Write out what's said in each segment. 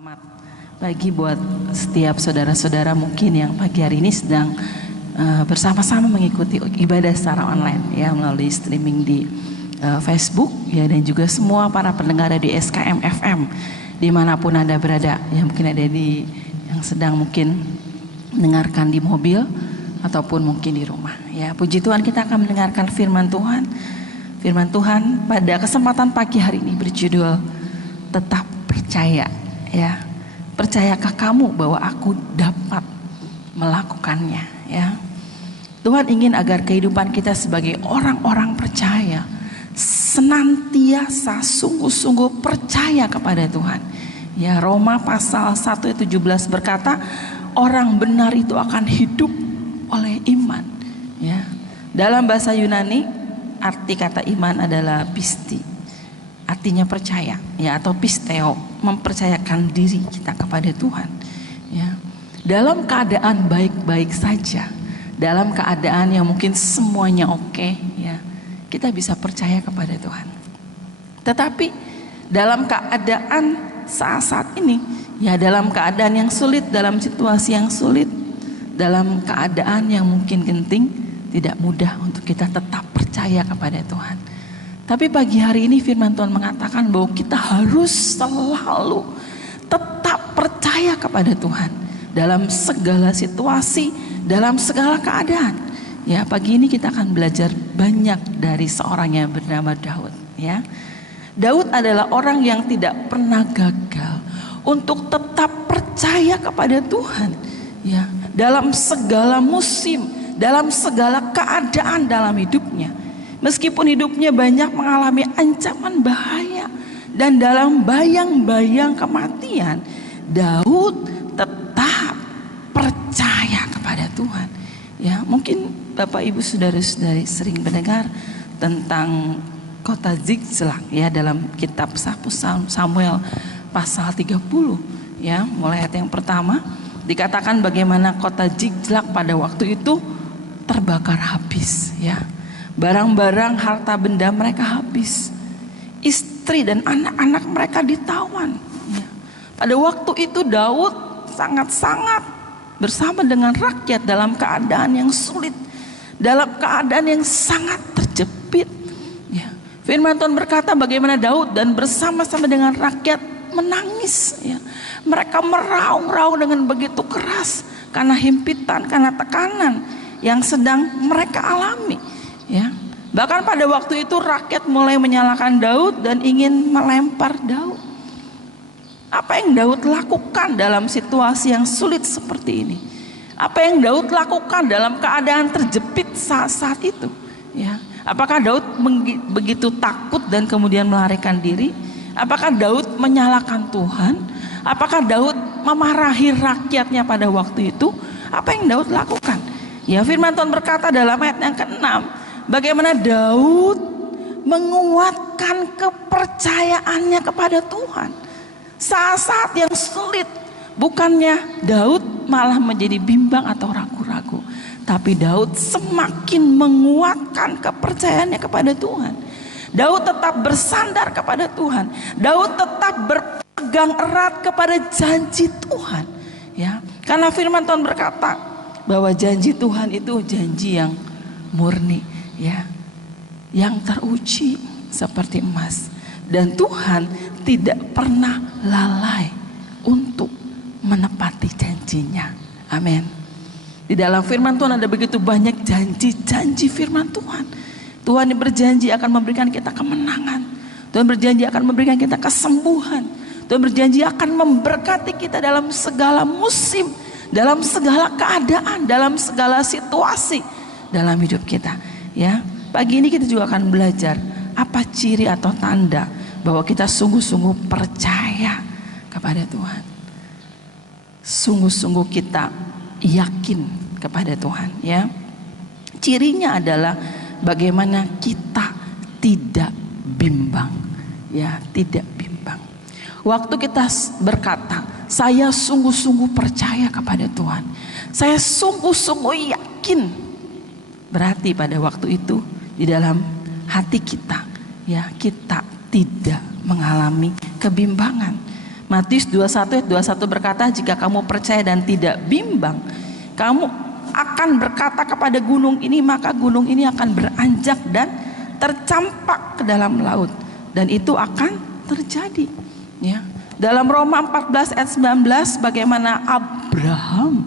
Selamat pagi buat setiap saudara-saudara mungkin yang pagi hari ini sedang bersama-sama mengikuti ibadah secara online ya melalui streaming di Facebook ya, dan juga semua para pendengar di SKM FM dimanapun Anda berada ya, mungkin ada yang sedang mungkin mendengarkan di mobil ataupun mungkin di rumah ya. Puji Tuhan, kita akan mendengarkan firman Tuhan. Firman Tuhan pada kesempatan pagi hari ini berjudul Tetap Percaya ya. Percayakah kamu bahwa aku dapat melakukannya ya. Tuhan ingin agar kehidupan kita sebagai orang-orang percaya senantiasa sungguh-sungguh percaya kepada Tuhan ya. Roma pasal 1 ayat 17 berkata, orang benar itu akan hidup oleh iman ya. Dalam bahasa Yunani arti kata iman adalah pisti, artinya percaya ya, atau pisteo, mempercayakan diri kita kepada Tuhan ya. Dalam keadaan baik-baik saja, dalam keadaan yang mungkin semuanya oke ya, kita bisa percaya kepada Tuhan. Tetapi dalam keadaan saat-saat ini ya, dalam keadaan yang sulit, dalam situasi yang sulit, dalam keadaan yang mungkin genting, tidak mudah untuk kita tetap percaya kepada Tuhan. Tapi pagi hari ini firman Tuhan mengatakan bahwa kita harus selalu tetap percaya kepada Tuhan dalam segala situasi, dalam segala keadaan. Ya, pagi ini kita akan belajar banyak dari seorang yang bernama Daud ya. Daud adalah orang yang tidak pernah gagal untuk tetap percaya kepada Tuhan ya, dalam segala musim, dalam segala keadaan dalam hidupnya. Meskipun hidupnya banyak mengalami ancaman bahaya dan dalam bayang-bayang kematian, Daud tetap percaya kepada Tuhan. Ya, mungkin Bapak Ibu saudara-saudari sering mendengar tentang kota Ziklag ya, dalam kitab Samuel pasal 30 ya, mulai ayat yang pertama dikatakan bagaimana kota Ziklag pada waktu itu terbakar habis ya. Barang-barang harta benda mereka habis, istri dan anak-anak mereka ditawan ya. Pada waktu itu Daud sangat-sangat bersama dengan rakyat dalam keadaan yang sulit, dalam keadaan yang sangat terjepit ya. Firman Tuhan berkata bagaimana Daud dan bersama-sama dengan rakyat menangis ya. Mereka meraung-raung dengan begitu keras karena himpitan, karena tekanan yang sedang mereka alami ya. Bahkan pada waktu itu rakyat mulai menyalahkan Daud dan ingin melempar Daud. Apa yang Daud lakukan dalam situasi yang sulit seperti ini? Apa yang Daud lakukan dalam keadaan terjepit saat-saat itu ya? Apakah Daud begitu takut dan kemudian melarikan diri? Apakah Daud menyalahkan Tuhan? Apakah Daud memarahi rakyatnya pada waktu itu? Apa yang Daud lakukan? Ya, firman Tuhan berkata dalam ayat yang ke-6, bagaimana Daud menguatkan kepercayaannya kepada Tuhan. Saat-saat yang sulit, bukannya Daud malah menjadi bimbang atau ragu-ragu, tapi Daud semakin menguatkan kepercayaannya kepada Tuhan. Daud tetap bersandar kepada Tuhan. Daud tetap berpegang erat kepada janji Tuhan ya. Karena firman Tuhan berkata bahwa janji Tuhan itu janji yang murni ya, yang teruji seperti emas, dan Tuhan tidak pernah lalai untuk menepati janjinya. Amin. Di dalam firman Tuhan ada begitu banyak janji-janji firman Tuhan. Tuhan berjanji akan memberikan kita kemenangan. Tuhan berjanji akan memberikan kita kesembuhan. Tuhan berjanji akan memberkati kita dalam segala musim, dalam segala keadaan, dalam segala situasi dalam hidup kita ya. Pagi ini kita juga akan belajar apa ciri atau tanda bahwa kita sungguh-sungguh percaya kepada Tuhan. Sungguh-sungguh kita yakin kepada Tuhan ya. Cirinya adalah bagaimana kita tidak bimbang ya, tidak bimbang. Waktu kita berkata, saya sungguh-sungguh percaya kepada Tuhan, saya sungguh-sungguh yakin, berarti pada waktu itu di dalam hati kita ya, kita tidak mengalami kebimbangan. Matius 21 ayat 21 berkata, jika kamu percaya dan tidak bimbang, kamu akan berkata kepada gunung ini, maka gunung ini akan beranjak dan tercampak ke dalam laut, dan itu akan terjadi. Ya. Dalam Roma 14 ayat 19, bagaimana Abraham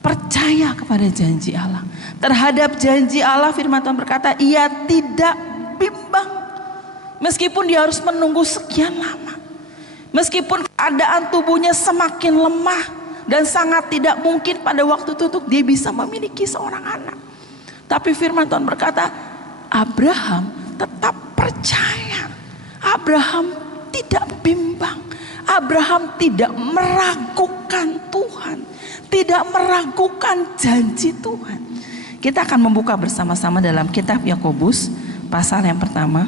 percaya kepada janji Allah. Terhadap janji Allah, firman Tuhan berkata, ia tidak bimbang. Meskipun dia harus menunggu sekian lama, meskipun keadaan tubuhnya semakin lemah dan sangat tidak mungkin pada waktu itu untuk dia bisa memiliki seorang anak, tapi firman Tuhan berkata, Abraham tetap percaya. Abraham tidak bimbang. Abraham tidak meragukan Tuhan, tidak meragukan janji Tuhan. Kita akan membuka bersama-sama dalam kitab Yakobus pasal yang pertama.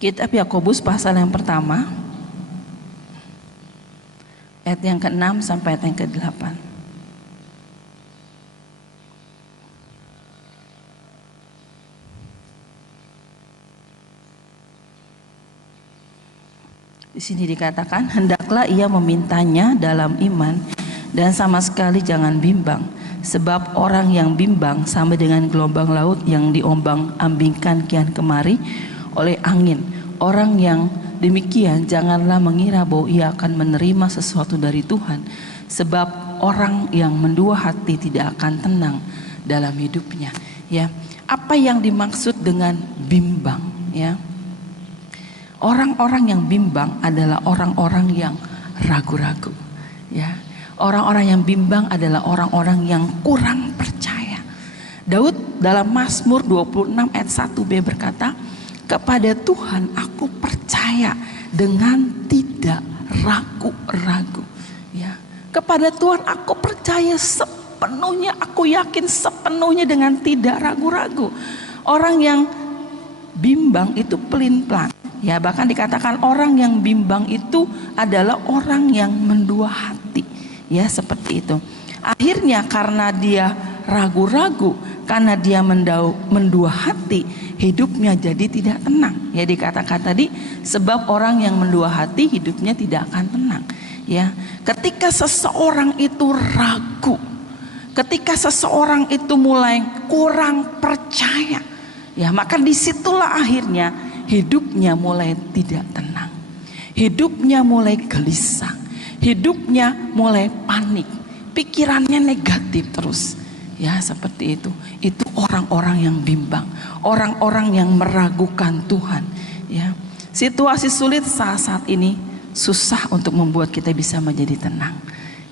Kitab Yakobus pasal yang pertama, ayat yang ke-6 sampai ayat yang ke-8. Di sini dikatakan, hendaklah ia memintanya dalam iman dan sama sekali jangan bimbang, sebab orang yang bimbang sama dengan gelombang laut yang diombang-ambingkan kian kemari oleh angin. Orang yang demikian janganlah mengira bahwa ia akan menerima sesuatu dari Tuhan, sebab orang yang mendua hati tidak akan tenang dalam hidupnya. Ya, apa yang dimaksud dengan bimbang? Ya, orang-orang yang bimbang adalah orang-orang yang ragu-ragu. Ya, orang-orang yang bimbang adalah orang-orang yang kurang percaya. Daud dalam Mazmur 26 ayat 1b berkata, kepada Tuhan aku percaya dengan tidak ragu-ragu. Ya, kepada Tuhan aku percaya sepenuhnya, aku yakin sepenuhnya dengan tidak ragu-ragu. Orang yang bimbang itu pelin-pelan. Ya, bahkan dikatakan orang yang bimbang itu adalah orang yang mendua hati. Ya, seperti itu. Akhirnya karena dia ragu-ragu, karena dia mendua hati, hidupnya jadi tidak tenang. Ya, dikatakan tadi, sebab orang yang mendua hati hidupnya tidak akan tenang. Ya, ketika seseorang itu ragu, ketika seseorang itu mulai kurang percaya, ya, maka disitulah akhirnya hidupnya mulai tidak tenang, hidupnya mulai gelisah, hidupnya mulai panik, pikirannya negatif terus. Ya, seperti itu. Itu orang-orang yang bimbang, orang-orang yang meragukan Tuhan. Ya, situasi sulit saat ini susah untuk membuat kita bisa menjadi tenang.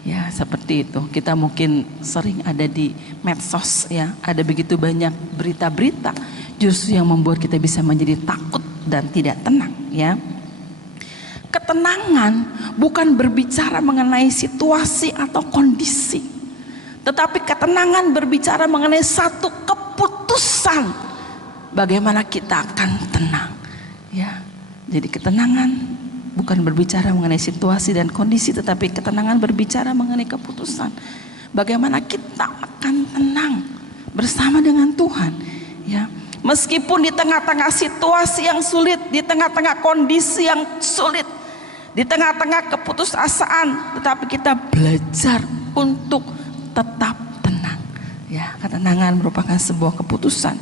Ya, seperti itu. Kita mungkin sering ada di medsos, ya, ada begitu banyak berita-berita justru yang membuat kita bisa menjadi takut dan tidak tenang. Ya, ketenangan bukan berbicara mengenai situasi atau kondisi, tetapi ketenangan berbicara mengenai satu keputusan bagaimana kita akan tenang. Ya, jadi ketenangan bukan berbicara mengenai situasi dan kondisi, tetapi ketenangan berbicara mengenai keputusan bagaimana kita akan tenang bersama dengan Tuhan. Ya, meskipun di tengah-tengah situasi yang sulit, di tengah-tengah kondisi yang sulit, di tengah-tengah keputusasaan, tetapi kita belajar untuk tetap tenang. Ya, ketenangan merupakan sebuah keputusan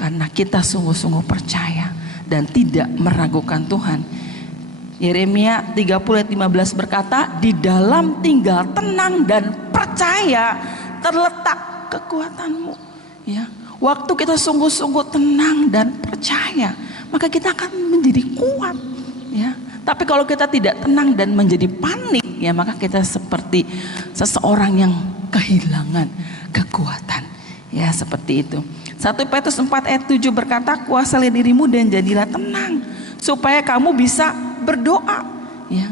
karena kita sungguh-sungguh percaya dan tidak meragukan Tuhan. Yeremia 30 ayat 15 berkata, di dalam tinggal tenang dan percaya terletak kekuatanmu. Ya, waktu kita sungguh-sungguh tenang dan percaya, maka kita akan menjadi kuat. Ya, tapi kalau kita tidak tenang dan menjadi panik, ya, maka kita seperti seseorang yang kehilangan kekuatan. Ya, seperti itu. 1 Petrus 4 ayat 7 berkata, kuasailah dirimu dan jadilah tenang supaya kamu bisa berdoa. Ya,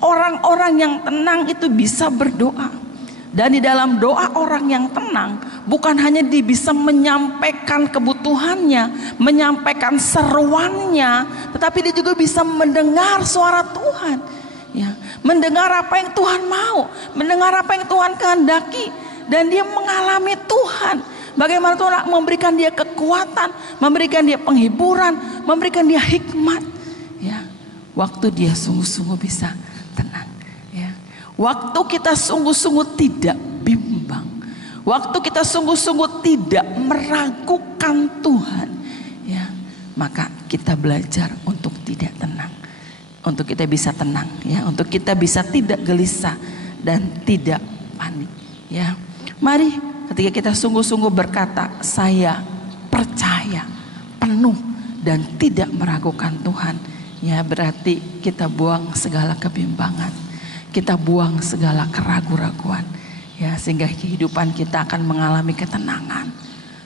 orang-orang yang tenang itu bisa berdoa. Dan di dalam doa orang yang tenang bukan hanya dia bisa menyampaikan kebutuhannya, menyampaikan seruannya, tetapi dia juga bisa mendengar suara Tuhan. Ya, mendengar apa yang Tuhan mau, mendengar apa yang Tuhan kehendaki, dan dia mengalami Tuhan, Bagaimana Tuhan memberikan dia kekuatan, memberikan dia penghiburan, memberikan dia hikmat. Ya, waktu dia sungguh-sungguh bisa tenang. Ya, waktu kita sungguh-sungguh tidak bimbang, waktu kita sungguh-sungguh tidak meragukan Tuhan, ya, maka kita belajar untuk tidak tenang, untuk kita bisa tenang, ya, untuk kita bisa tidak gelisah dan tidak panik. Ya, mari ketika kita sungguh-sungguh berkata, saya percaya penuh dan tidak meragukan Tuhan, ya, berarti kita buang segala kebimbangan, kita buang segala keraguan-raguan, ya, sehingga kehidupan kita akan mengalami ketenangan,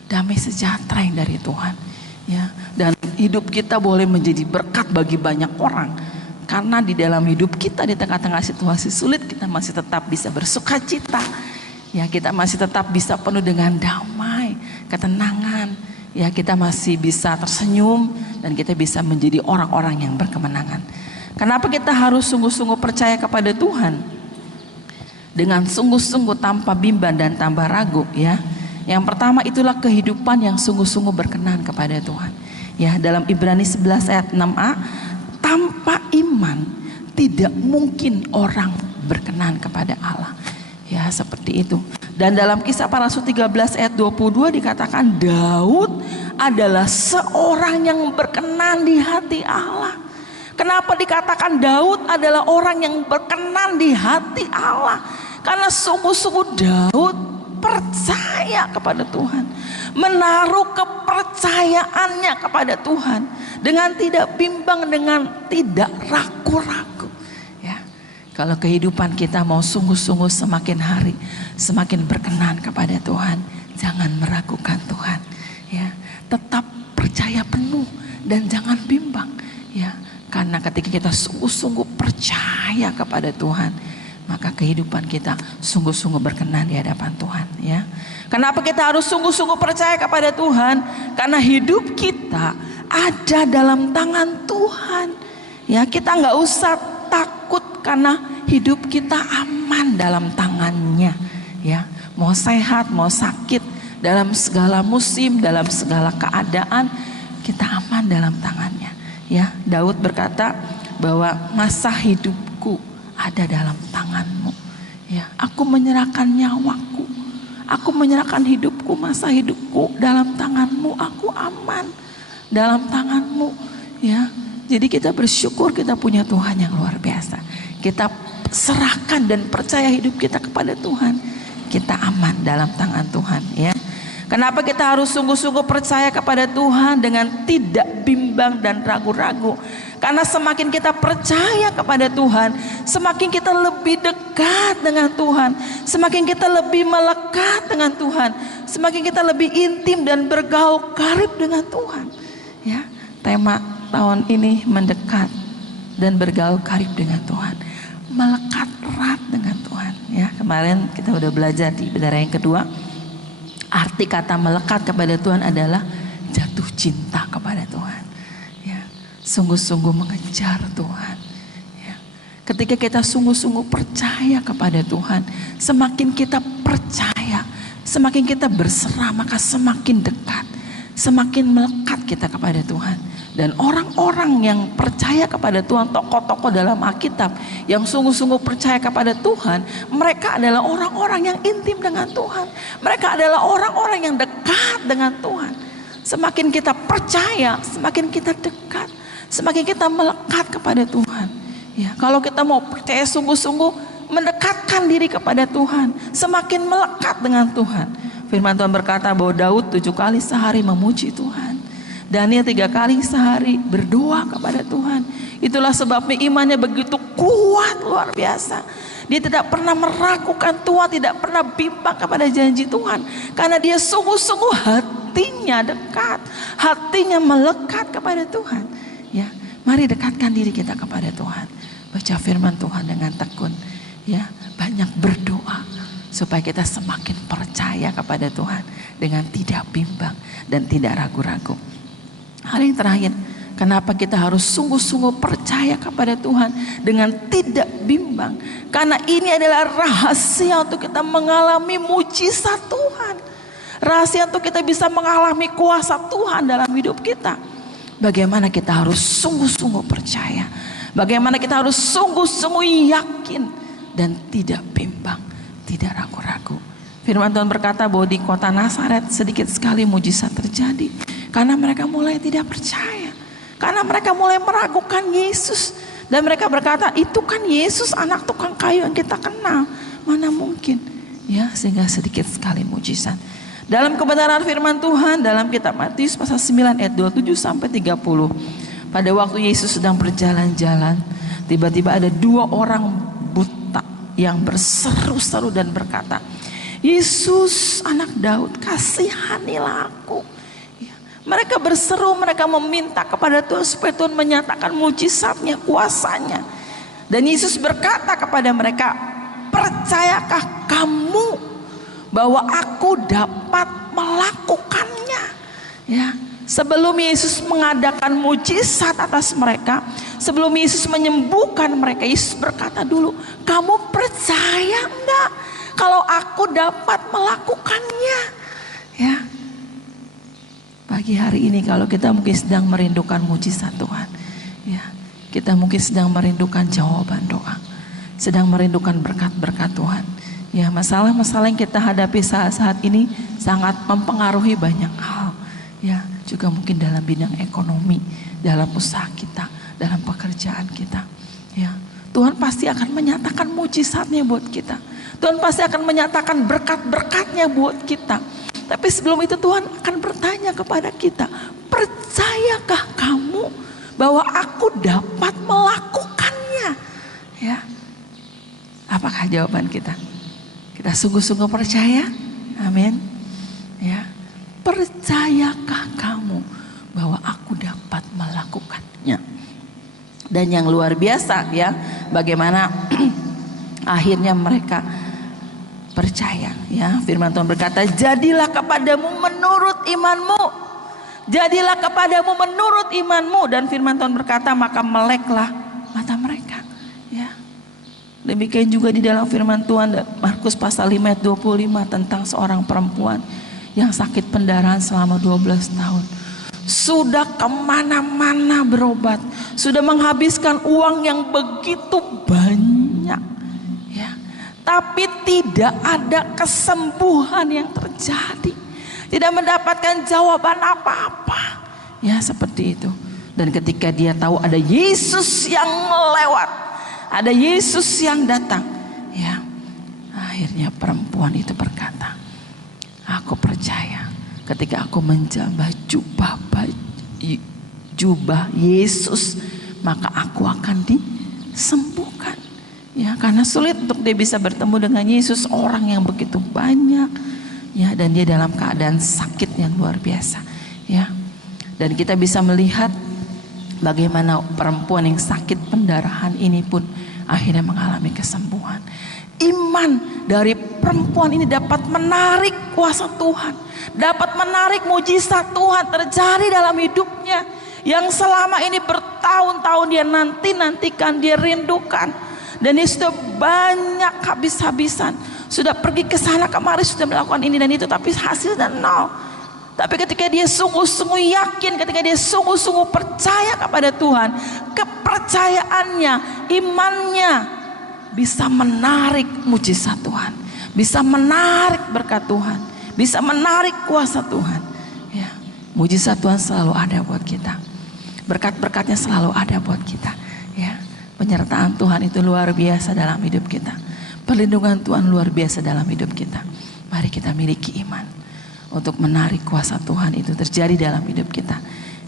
damai sejahtera yang dari Tuhan, ya, dan hidup kita boleh menjadi berkat bagi banyak orang, karena di dalam hidup kita di tengah-tengah situasi sulit kita masih tetap bisa bersuka cita, ya, kita masih tetap bisa penuh dengan damai, ketenangan, ya, kita masih bisa tersenyum dan kita bisa menjadi orang-orang yang berkemenangan. Kenapa kita harus sungguh-sungguh percaya kepada Tuhan? Dengan sungguh-sungguh tanpa bimbang dan tanpa ragu, ya. Yang pertama itulah kehidupan yang sungguh-sungguh berkenan kepada Tuhan. Ya, dalam Ibrani 11 ayat 6a, tanpa iman tidak mungkin orang berkenan kepada Allah. Ya, seperti itu. Dan dalam Kisah Para Rasul 13 ayat 22 dikatakan Daud adalah seorang yang berkenan di hati Allah. Kenapa dikatakan Daud adalah orang yang berkenan di hati Allah? Karena sungguh-sungguh Daud percaya kepada Tuhan, menaruh kepercayaannya kepada Tuhan dengan tidak bimbang, dengan tidak ragu-ragu. Ya, kalau kehidupan kita mau sungguh-sungguh semakin hari semakin berkenan kepada Tuhan, jangan meragukan Tuhan. Ya, tetap percaya penuh dan jangan bimbang. Ya, karena ketika kita sungguh-sungguh percaya kepada Tuhan, maka kehidupan kita sungguh-sungguh berkenan di hadapan Tuhan, ya. Kenapa kita harus sungguh-sungguh percaya kepada Tuhan? Karena hidup kita ada dalam tangan Tuhan. Ya, kita nggak usah takut karena hidup kita aman dalam tangannya. Ya, mau sehat, mau sakit, dalam segala musim, dalam segala keadaan, kita aman dalam tangannya. Ya, Daud berkata bahwa masa hidupku ada dalam tanganmu. Ya, aku menyerahkan nyawaku, aku menyerahkan hidupku, masa hidupku dalam tanganmu, aku aman dalam tanganmu. Ya, jadi kita bersyukur kita punya Tuhan yang luar biasa. Kita serahkan dan percaya hidup kita kepada Tuhan, kita aman dalam tangan Tuhan. Ya, kenapa kita harus sungguh-sungguh percaya kepada Tuhan dengan tidak bimbang dan ragu-ragu? Karena semakin kita percaya kepada Tuhan, semakin kita lebih dekat dengan Tuhan, semakin kita lebih melekat dengan Tuhan, semakin kita lebih intim dan bergaul karib dengan Tuhan. Ya, tema tahun ini mendekat dan bergaul karib dengan Tuhan, melekat erat dengan Tuhan. Ya, kemarin kita udah belajar di bendera yang kedua. Arti kata melekat kepada Tuhan adalah jatuh cinta kepada Tuhan. Sungguh-sungguh mengejar Tuhan. Ya. Ketika kita sungguh-sungguh percaya kepada Tuhan, semakin kita percaya, semakin kita berserah, maka semakin dekat, semakin melekat kita kepada Tuhan. Dan orang-orang yang percaya kepada Tuhan, tokoh-tokoh dalam Alkitab yang sungguh-sungguh percaya kepada Tuhan, mereka adalah orang-orang yang intim dengan Tuhan. Mereka adalah orang-orang yang dekat dengan Tuhan. Semakin kita percaya, semakin kita dekat, semakin kita melekat kepada Tuhan. Ya, kalau kita mau percaya sungguh-sungguh, mendekatkan diri kepada Tuhan, semakin melekat dengan Tuhan. Firman Tuhan berkata bahwa Daud 7 kali sehari memuji Tuhan, Daniel 3 kali sehari berdoa kepada Tuhan. Itulah sebabnya imannya begitu kuat, luar biasa. Dia tidak pernah meragukan Tuhan, tidak pernah bimbang kepada janji Tuhan, karena dia sungguh-sungguh hatinya dekat, hatinya melekat kepada Tuhan. Ya, mari dekatkan diri kita kepada Tuhan. Baca firman Tuhan dengan tekun. Ya, banyak berdoa supaya kita semakin percaya kepada Tuhan dengan tidak bimbang dan tidak ragu-ragu. Hal yang terakhir, kenapa kita harus sungguh-sungguh percaya kepada Tuhan dengan tidak bimbang? Karena ini adalah rahasia untuk kita mengalami mujizat Tuhan. Rahasia untuk kita bisa mengalami kuasa Tuhan dalam hidup kita, bagaimana kita harus sungguh-sungguh percaya, bagaimana kita harus sungguh-sungguh yakin dan tidak bimbang, tidak ragu-ragu. Firman Tuhan berkata bahwa di kota Nazaret sedikit sekali mujizat terjadi karena mereka mulai tidak percaya, karena mereka mulai meragukan Yesus. Dan mereka berkata, itu kan Yesus anak tukang kayu yang kita kenal, mana mungkin, ya, sehingga sedikit sekali mujizat. Dalam kebenaran firman Tuhan dalam kitab Matius pasal 9 ayat 27 sampai 30. Pada waktu Yesus sedang berjalan-jalan, tiba-tiba ada 2 orang buta yang berseru-seru dan berkata, Yesus anak Daud, kasihanilah aku. Mereka berseru, mereka meminta kepada Tuhan supaya Tuhan menyatakan mujizatnya, kuasanya. Dan Yesus berkata kepada mereka, percayakah kamu bahwa aku dapat melakukannya? Ya, sebelum Yesus mengadakan mujizat atas mereka, sebelum Yesus menyembuhkan mereka, Yesus berkata dulu, kamu percaya enggak kalau aku dapat melakukannya? Ya. Pagi hari ini kalau kita mungkin sedang merindukan mujizat Tuhan, ya, kita mungkin sedang merindukan jawaban doa, sedang merindukan berkat-berkat Tuhan. Ya, masalah-masalah yang kita hadapi saat-saat ini sangat mempengaruhi banyak hal. Ya, juga mungkin dalam bidang ekonomi, dalam usaha kita, dalam pekerjaan kita. Ya, Tuhan pasti akan menyatakan mujizatnya buat kita. Tuhan pasti akan menyatakan berkat-berkatnya buat kita. Tapi sebelum itu Tuhan akan bertanya kepada kita, percayakah kamu bahwa aku dapat melakukannya? Ya, apakah jawaban kita? Kita sungguh-sungguh percaya? Amin. Ya, percayakah kamu bahwa aku dapat melakukannya? Dan yang luar biasa, ya, bagaimana akhirnya mereka percaya, ya. Firman Tuhan berkata, jadilah kepadamu menurut imanmu, jadilah kepadamu menurut imanmu. Dan firman Tuhan berkata, maka meleklah mata mereka, ya. Demikian juga di dalam firman Tuhan Markus pasal 5 ayat 25 tentang seorang perempuan yang sakit pendarahan selama 12 tahun. Sudah kemana-mana berobat, sudah menghabiskan uang yang begitu banyak, ya, tapi tidak ada kesembuhan yang terjadi, tidak mendapatkan jawaban apa-apa, ya, seperti itu. Dan ketika dia tahu ada Yesus yang lewat, ada Yesus yang datang, ya, akhirnya perempuan itu berkata, aku percaya ketika aku menjamah jubah Yesus, maka aku akan disembuhkan. Ya, karena sulit untuk dia bisa bertemu dengan Yesus, orang yang begitu banyak, ya, dan dia dalam keadaan sakit yang luar biasa, ya. Dan kita bisa melihat bagaimana perempuan yang sakit pendarahan ini pun akhirnya mengalami kesembuhan. Iman dari perempuan ini dapat menarik kuasa Tuhan, dapat menarik mujizat Tuhan terjadi dalam hidupnya, yang selama ini bertahun-tahun dia nantikan, dia rindukan. Dan dia sudah banyak habis-habisan, sudah pergi ke sana kemari, sudah melakukan ini dan itu, tapi hasilnya nol. Tapi ketika dia sungguh-sungguh yakin, ketika dia sungguh-sungguh percaya kepada Tuhan, kepercayaannya, imannya bisa menarik mujizat Tuhan, bisa menarik berkat Tuhan, bisa menarik kuasa Tuhan. Ya, mujizat Tuhan selalu ada buat kita, berkat-berkatnya selalu ada buat kita. Ya, penyertaan Tuhan itu luar biasa dalam hidup kita, perlindungan Tuhan luar biasa dalam hidup kita. Mari kita miliki iman untuk menarik kuasa Tuhan itu terjadi dalam hidup kita.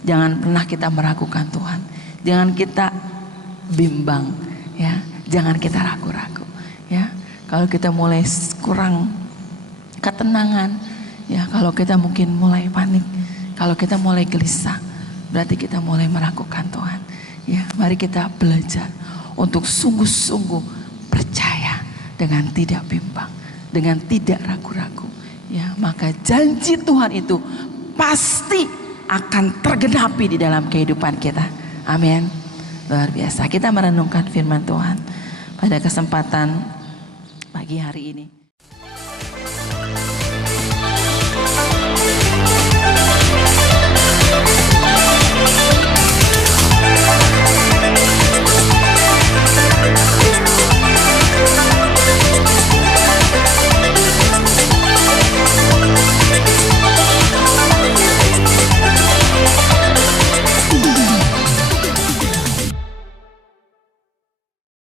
Jangan pernah kita meragukan Tuhan, jangan kita bimbang, ya, jangan kita ragu-ragu, ya. Kalau kita mulai kurang ketenangan, ya, kalau kita mungkin mulai panik, kalau kita mulai gelisah, berarti kita mulai meragukan Tuhan. Ya, mari kita belajar untuk sungguh-sungguh percaya dengan tidak bimbang, dengan tidak ragu-ragu. Ya, maka janji Tuhan itu pasti akan tergenapi di dalam kehidupan kita. Amin. Luar biasa. Kita merenungkan firman Tuhan pada kesempatan pagi hari ini.